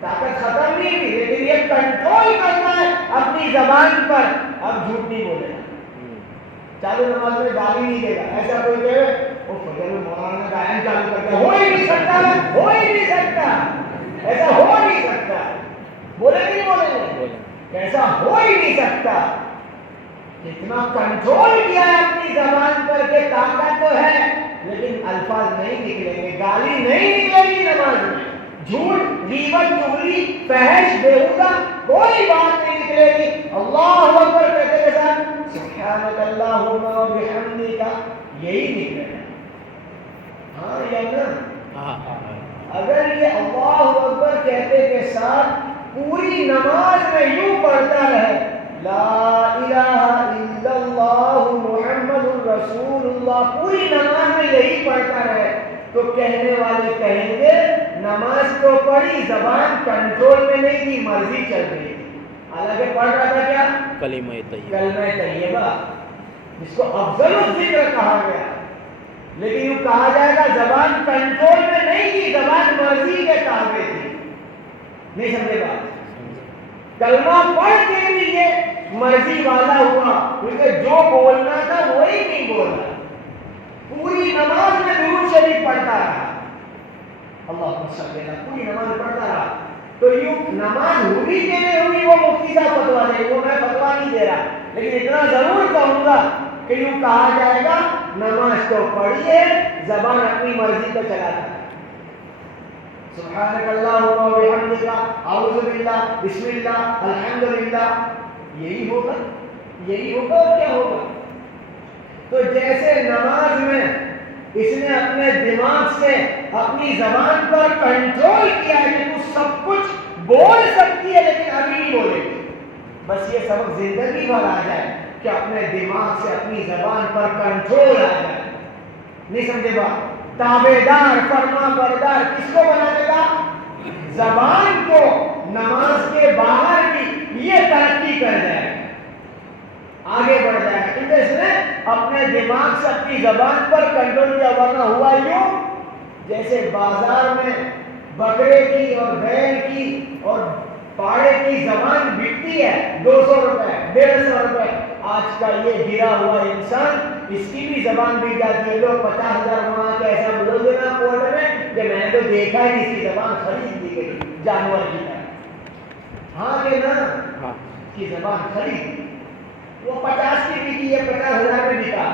طاقت ختم نہیں ہوئی، لیکن یہ کنٹرول کرنا ہے اپنی زبان پر۔ اب جھوٹ نہیں بولے گا، چالو نماز میں گالی نہیں دے گا۔ ایسا کوئی کہے وہ فجر میں مولانا نے گائن چالو کر دیا، ہو ہی نہیں سکتا، ہو ہی نہیں سکتا، ایسا ہو نہیں سکتا۔ بولے کہ نہیں بولیں گے؟ ایسا ہو ہی نہیں سکتا۔ اتنا کنٹرول کیا ہے اپنی زبان پر کہ طاقت تو ہے لیکن الفاظ نہیں نکلیں گے، گالی نہیں نکلے گی نماز میں، جھوٹ، غیبت، چغلی، فحش، بیہودہ کوئی بات نہیں نکلے گی۔ اللہ اکبر کہتے کے ساتھ سبحانک اللہم و بحمدک، یہی نکلے گا۔ ہاں یا نا؟ اگر یہ اللہ اکبر کہتے کے ساتھ پوری نماز میں یوں پڑھتا رہے لا الہ الا اللہ محمد الرسول اللہ، پوری نماز میں یہی پڑھتا رہے، تو کہنے والے کہیں گے نماز تو پڑھی، زبان کنٹرول میں نہیں تھی، مرضی چل رہی تھی۔ حالانکہ پڑھ رہا تھا کیا؟ کلمہ طیبہ، کلمہ طیبہ، جس کو افضل الذکر کہا گیا۔ لیکن یوں کہا جائے گا زبان کنٹرول میں نہیں تھی، زبان مرضی کے تابع تھی۔ نہیں سمجھے بات؟ کلمہ پڑھ کے بھی یہ مرضی والا ہوا، کیونکہ جو بولنا تھا وہی نہیں بولا۔ پوری نماز میں درود شریف پڑھتا رہا، اللہ صلی اللہ، پوری نماز پڑھتا رہا۔ تو یوں نماز ہوئی کہ نہیں ہوئی وہ مفتی صاحب فتوا دے، وہ میں فتوا نہیں دے رہا، لیکن اتنا ضرور کہوں گا کہ یوں کہا جائے گا نماز تو پڑھی ہے، زبان اپنی مرضی پہ چلاتا ہے۔ سبحانک اللہم و بحمدک، اعوذ باللہ، بسم اللہ، الحمدللہ، یہی ہوگا، یہی ہوگا اور کیا ہوگا؟ تو جیسے نماز میں اس نے اپنے دماغ سے اپنی زبان پر کنٹرول کیا ہے کہ تو سب کچھ بول سکتی ہے لیکن ابھی نہیں بولے گی، بس یہ سبق زندگی بھر آ جائے کہ اپنے دماغ سے اپنی زبان پر کنٹرول آ جائے۔ نہیں سمجھے بات؟ تابعدار، فرما بردار کس کو بنانے گا؟ زبان کو۔ نماز کے باہر بھی یہ ترقی کر جائے، آگے بڑھ جائے گا، کیونکہ اس نے اپنے دماغ سے اپنی زبان پر کنٹرول کیا۔ ورنہ ہوا یوں جیسے بازار میں بکرے کی اور بیل کی اور پاڑے کی زبان بکتی ہے 200 روپے 150 روپے، آج کا یہ گرا ہوا انسان اس کی بھی زبان بک جاتی ہے۔ لوگ 50,000 وہاں کے ایسا بول دینا کورٹ میں کہ میں نے تو دیکھا ہی اس کی زبان خرید دی گئی جانور کی طرح۔ ہاں کہ نا؟ اس کی زبان خرید، وہ 50 کی بکی ہے، 50,000 میں بکا۔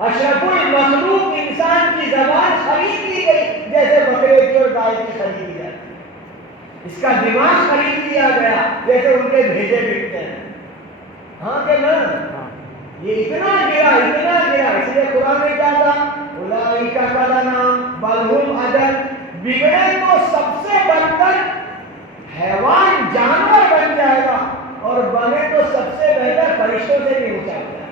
اشرف المخلوق انسان کی زبان خرید لی گئی جیسے بکرے کی اور گائے کی خریدی جاتی ہے۔ اس کا دماغ خرید لیا گیا جیسے ان کے بھیجے بکتے ہیں۔ ہاں کہ نا؟ یہ اتنا گرا، اس لیے قرآن میں کیا تھا؟ اولئک کالانعام بل ھم اضل، بگڑے تو سب سے بڑھ کر حیوان جانور بن جائے گا اور بنے تو سب سے بہتر فرشتوں سے بھی اونچا ہو جائے گا۔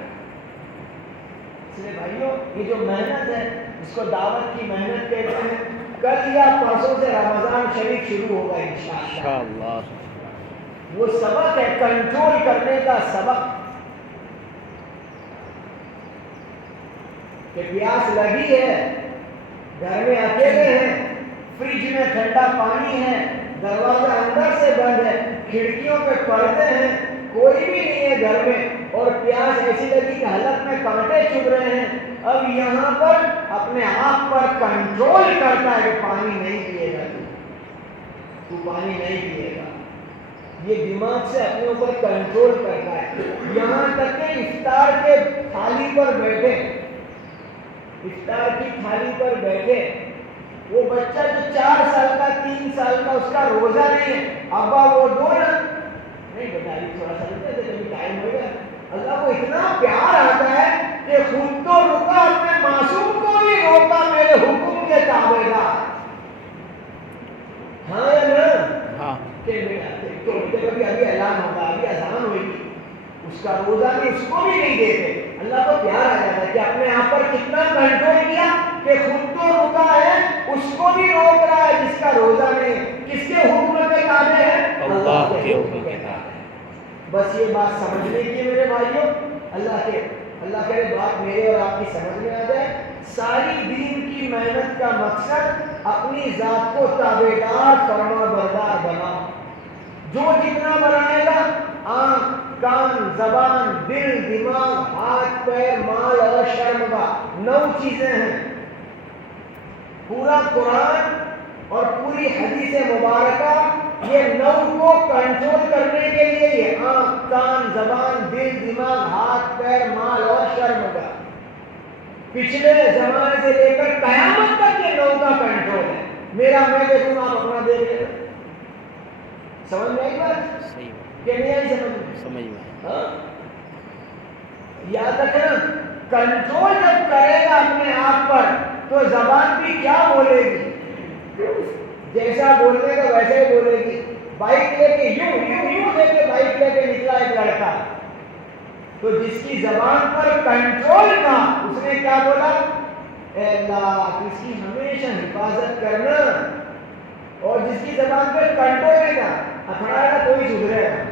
اس لیے بھائیوں یہ جو محنت ہے اس کو دعوت کی محنت کہتے ہیں۔ کل یا پرسوں سے رمضان شریف شروع ہوگا انشاءاللہ۔ وہ سبق ہے کنٹرول کرنے کا سبق، کہ پیاس لگی ہے، گھر میں اکیلے ہیں، فریج میں ٹھنڈا پانی ہے، دروازہ اندر سے بند ہے، کھڑکیوں پہ پردے ہیں، کوئی بھی نہیں ہے گھر میں، اور پیاس ایسی لگی کہ حلق میں کانٹے چبھ رہے ہیں۔ اب یہاں پر اپنے آپ پر کنٹرول کرتا ہے کہ پانی نہیں پیے گا، تو پانی نہیں پیے گا، یہ دماغ سے اپنے اوپر کنٹرول کرتا ہے۔ یہاں تک کہ افطار کے تھالی پر بیٹھے، افطار کی تھالی پر بیٹھے وہ بچہ جو 4 سال کا 3 سال کا اس کا روزہ نہیں ہے، ابا وہ دو نا، نہیں بیٹا ابھی تھوڑا سا رکتے تھے کبھی ٹائم ہو گیا. اللہ کو اتنا پیار آتا ہے کہ خود تو رکا، اپنے معصوم کو بھی روکا، میرے حکم کے تابع دار. ہاں یا نا؟ ہاں. کہ کبھی ابھی اعلان ہوگا، ابھی اذان ہوئے گی، اس کا روزہ بھی اس کو بھی نہیں دیتے. اللہ کو پیار آ جاتا ہے کہ اپنے آپ پر کتنا کنٹرول کیا کہ خود تو رکا ہے، اس کو بھی روک رہا ہے جس کا روزہ نہیں. کس کے حکم کے تابع ہے؟ اللہ کے حکم کے تابع. بس یہ بات سمجھنے کی میرے بھائیوں، اللہ کرے بات میرے اور آپ کی سمجھ میں آ جائے. ساری دین کی محنت کا مقصد اپنی ذات کو تابعدار فرما بردار بناؤ. جو جتنا بنائے گا، آنکھ کان زبان دل دماغ ہاتھ پیر مال اور شرم کا 9 چیزیں ہیں. پورا قرآن اور پوری حدیث مبارکہ یہ 9 کو کنٹرول کرنے کے لیے یہ آنکھ کان زبان دل دماغ ہاتھ پیر مال اور شرم کا پچھلے زمانے سے لے کر قیامت تک یہ 9 کا کنٹرول ہے. میرا میں دیکھوں آپ اپنا دیکھ لیں. سمجھ میں آئی بات صحیح بات. کہ نہیں آئی سمجھ میں. ہاں یاد رکھنا، کنٹرول جب کرے گا اپنے آپ پر تو زبان بھی کیا بولے گی؟ جیسا بولنے کا ویسے ہی بولے گی. بائک لے کے یوں لے کے بائک لے کے نکلا ایک لڑکا، تو جس کی زبان پر کنٹرول تھا اس نے کیا بولا؟ اے اللہ اس کی ہمیشہ حفاظت کرنا. اور جس کی زبان پر کنٹرول نہیں تھا، اکھڑائے گا کوئی سدھرے گا.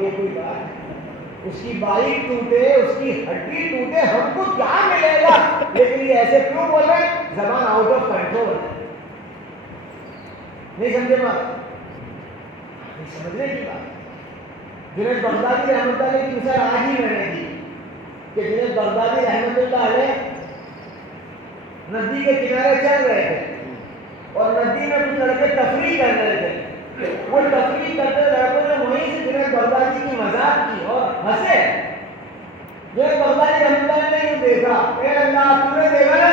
یہ کوئی بات؟ اس کی بائک ٹوٹے، اس کی ہڈی ٹوٹے، ہم کو کیا ملے گا؟ لیکن یہ ایسے کیوں بول رہے ہیں؟ زبان آؤٹ آف کنٹرول ہے. نہیں سمجھے بات؟ سمجھنے کی بات. جنید بغدادی رحمۃ اللہ کی مثال آج ہی میں نے دی کہ جنید بغدادی رحمۃ اللہ علیہ ندی کے کنارے چل رہے تھے اور ندی میں کچھ لڑکے تفریح کر رہے تھے. وہ تفریح کرتے لڑکوں نے وہیں سے جنید بغدادی کی مذاق کی اور ہنسے. جنید بغدادی رحمۃ اللہ نے یوں دیکھا، اے اللہ تو نے دیکھا نا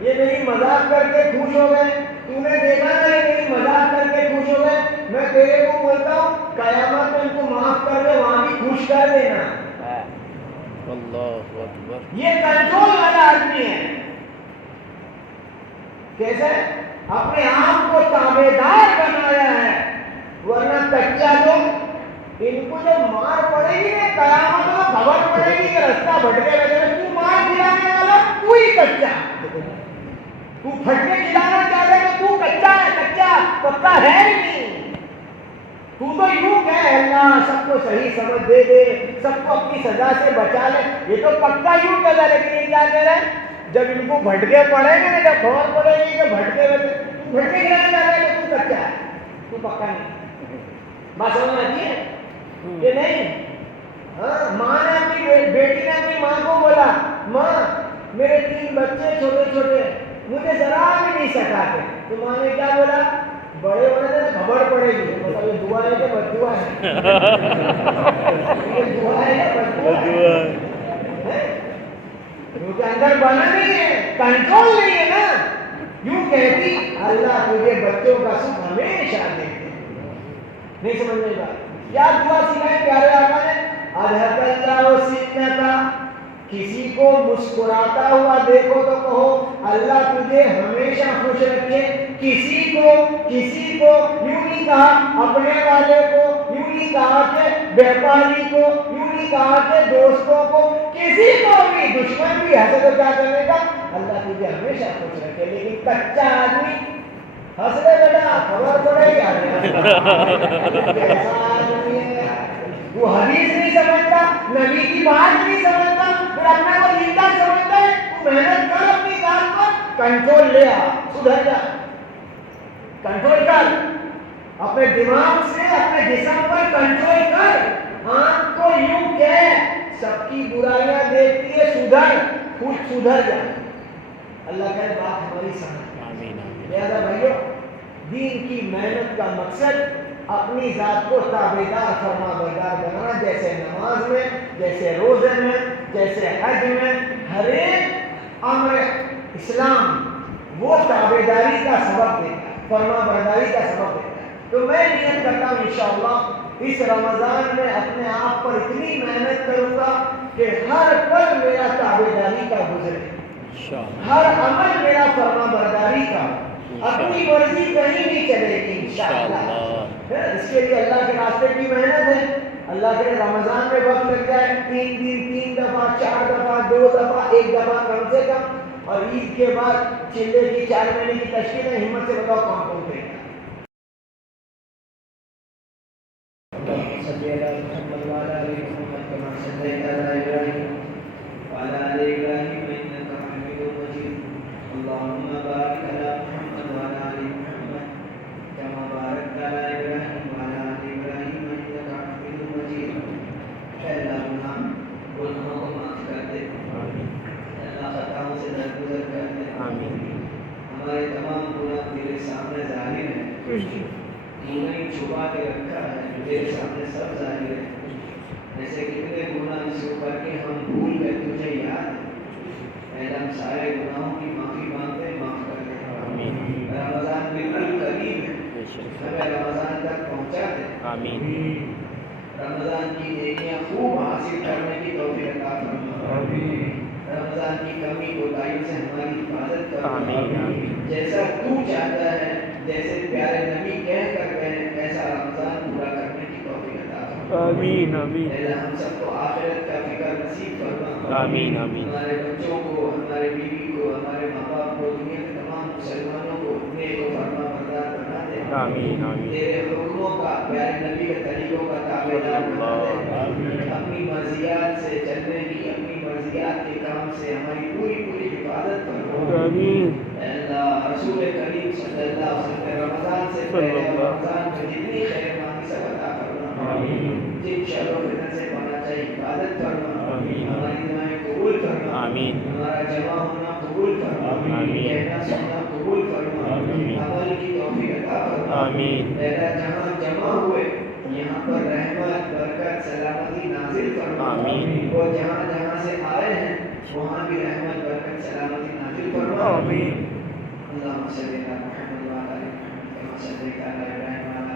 یہ میری مذاق کر کے خوش ہو گئے، تو نے دیکھا نا یہ میری مذاق کر کے خوش ہو گئے. میں تیرے کو بولتا ہوں قیامت میں ان کو معاف کر دے، وہاں بھی خوش کر دینا. اللہ اکبر. یہ کنٹرول والا آدمی ہے. کیسے؟ اپنے آپ کو تابعدار بنایا ہے. ورنہ کچا لوگ ان کو جب مار پڑے گی نا قیامت میں خبر پڑے گی کہ رستہ بھٹکے لگے، تو مار کھلانے والا تو ہی کچا. تو پھٹکے کھلانا چاہے تو تو کچا ہے، کچا پکا ہے ہی نہیں. تو یوں کہے اللہ سب کو صحیح سمجھ دے دے، سب کو اپنی سزا سے بچا لے، یہ تو پکا یوں کہہ رہا. لیکن یہ کیا کہہ رہا ہے؟ جب ان کو بھٹکے پڑیں گے نا، جب خبر پڑے گی کہ بھٹکے ہوئے تو بھٹکے کھلانا چاہ رہا ہے تو کچا ہے، تو پکا نہیں. بات سمجھ آتی ہے کہ نہیں؟ ہاں ماں نے اپنی بیٹی نے اپنی ماں کو بولا، ماں میرے 3 بچے چھوٹے چھوٹے مجھے ذرا بھی نہیں سکھاتے. تو ماں نے کیا بولا؟ بڑے ہونے سے خبر پڑے گی. مطلب یہ دعا ہے کہ بد دعا ہے؟ یہ دعا ہے کہ بد دعا ہے؟ کیونکہ اندر بنا نہیں ہے، کنٹرول نہیں ہے نا. یوں کہتی اللہ تجھے بچوں کا سکھ ہمیشہ دے. نہیں سمجھ میں بات؟ کیا دعا سکھائے پیارے آقا نے؟ اذهب اللہ سنک، کسی کو مسکراتا ہوا دیکھو تو کہو اللہ تجھے ہمیشہ خوش رکھے. کسی کو یوں نہیں کہا، اپنے والے کو یوں نہیں کہا کہ بیپاری کو یوں نہیں کہا کہ دوستوں کو، کسی کو بھی دشمن بھی ہنسے تو کیا کرنے کا؟ اللہ تجھے ہمیشہ خوش رکھے. لیکن کچا آدمی ہنس لے بیٹا خبر پڑے گی کیسا آدمی ہے. وہ حدیث نہیں سمجھتا، نبی کی بات نہیں سمجھتا، پھر اپنا کو زندہ سمجھتا ہے. تو محنت کر اپنی ذات پر، کنٹرول لے آ، سدھر جا. کنٹرول کر اپنے دماغ سے، اپنے جسم پر کنٹرول کر. آنکھ کو یوں کہہ سب کی برائیاں دیکھتی ہے سدھر، خود سدھر جا. اللہ کا بات ہماری سمجھ. آمین آمین. لہذا بھائیو، دین کی محنت کا مقصد اپنی ذات کو تابعدار فرما بردار بنانا. جیسے نماز میں، جیسے روزے میں، جیسے حج میں، ہر ایک امر اسلام وہ تابعداری کا سبب دیتا ہے، فرما برداری کا سبب دیتا ہے۔ تو میں نیت کرتا ہوں انشاءاللہ اس رمضان میں اپنے آپ پر اتنی محنت کروں گا کہ ہر پل میرا تابعداری کا گزرے، ہر عمل میرا فرما برداری کا، اپنی مرضی کہیں نہیں چلے گی انشاءاللہ۔ اس کے لیے اللہ کے راستے کی محنت ہے۔ اللہ کے رمضان میں وقت لگ جائے 3 دن 3 دفعہ 4 دفعہ 2 دفعہ 1 دفعہ کم سے کم، اور عید کے بعد چلے کی 4 مہینے کی تشکیل ہے، ہمت سے بتاؤ کون کون کرے گا؟ صلی اللہ علیہ وسلم وعلی آل محمد کما صلیت علی ابراہیم وعلی آل ابراہیم انک حمید مجید، اللهم بارک علی محمد وعلی آل محمد کما بارکت علی ابراہیم وعلی آل ابراہیم انک حمید مجید۔ اے اللہ گناہوں کو معاف کر دے، اللہ خطاؤں سے درگزر کر دے، ہمارے تمام گناہ تیرے سامنے ظاہر ہیں، تو نے چھپا کے رکھا ہے، تیرے سامنے سب ظاہر ہے۔ ایسے کتنے گناہ اس اوپر کے ہم بھول گئے، تجھے یاد ہے، اے ہم سارے گناہوں کی معافی مانگتے ہیں، معاف کر دے۔ رمضان بالکل قریب ہے، ہمیں رمضان تک پہنچا دے، رمضان کی نیکیاں خوب حاصل کرنے کی توفیق عطا فرما، رمضان کی کمی کوتاہیوں سے ہماری حفاظت کرنا، جیسا تو چاہتا ہے، جیسے پیارے نبی کہہ کر گئے ایسا رمضان پورا کرنے کی توفیق عطا فرما۔ آمین آمین اللہ ہم سب کو آخرت کا فکر نصیب فرما، آمین آمین ہمارے بچوں کو، ہمارے بیوی کو، ہمارے ماں باپ کو، دنیا کے تمام مسلمانوں کو نیک و فرما بردار بنا دے، آمین آمین تیرے حکموں کا، پیارے نبی کے طریقوں کا تابعدار بنا دے، اپنی مرضیات سے چلنے کی، اپنی مرضیات کے کام سے ہماری پوری پوری حفاظت فرما۔ اے اللہ رسول کریم صلی اللہ علیہ وسلم رمضان سے پہلے رمضان میں جتنی خیر مانگی سب عطا فرما، جن شر و فتن سے پانا چاہیے حفاظت فرما، ہماری دعائیں قبول فرما، ہمارا جمع ہونا قبول فرما، کہنا سننا قبول فرما، عمل کی توفیق عطا فرما۔ اے اللہ جہاں جمع ہوئے یہاں پر رحمت برکت سلامتی نازل فرما، وہ جہاں جہاں سے آئے ہیں وہاں بھی رحمت برکت سلامتی نازل فرما۔ اللهم صل على محمد وعلى ال محمد كما صليت على ابراهيم وعلى